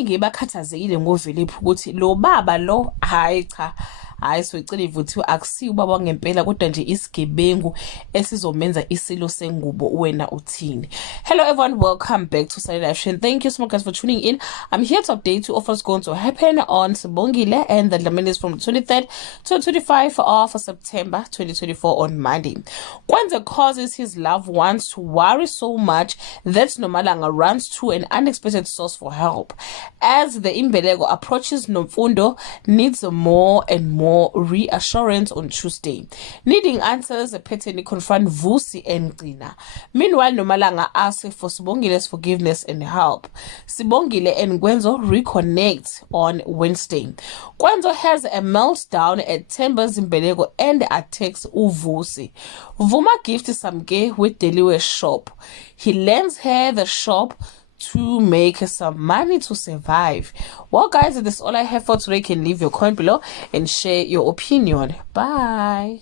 abaningi bakhathazekile ngoVeliphi ukuthi lo baba lo hayi cha soyicela ivuthiwe akusiyo ubaba wangempela kodwa nje isigebengu esizomenza isilo sengubo wena uthini. Hello everyone, welcome back to Sunday Live Show. Thank you so much guys for tuning in. I'm here to update you of what's going to happen on Sibongile and the Dlamini from the 23rd to 25th of September 2024 on Monday. Kwenze causes his loved ones to worry so much that Nomalanga runs to an unexpected source for help. As the Imbeleko approaches Nomfundo needs more and more reassurance on Tuesday. Needing answers, the Peteni confront Vusi and Gcina. Meanwhile, Nomalanga asks for Sibongile's forgiveness and help. Sibongile and Gwenzo reconnect on Wednesday. Gwenzo has a meltdown at Themba's Imbeleko and attacks Uvusi. Vuma gifts Samke with Deliwe shop. He lends her the shop to make some money to survive. Well guys, that's all I have for today. You can leave your comment below and share your opinion. Bye.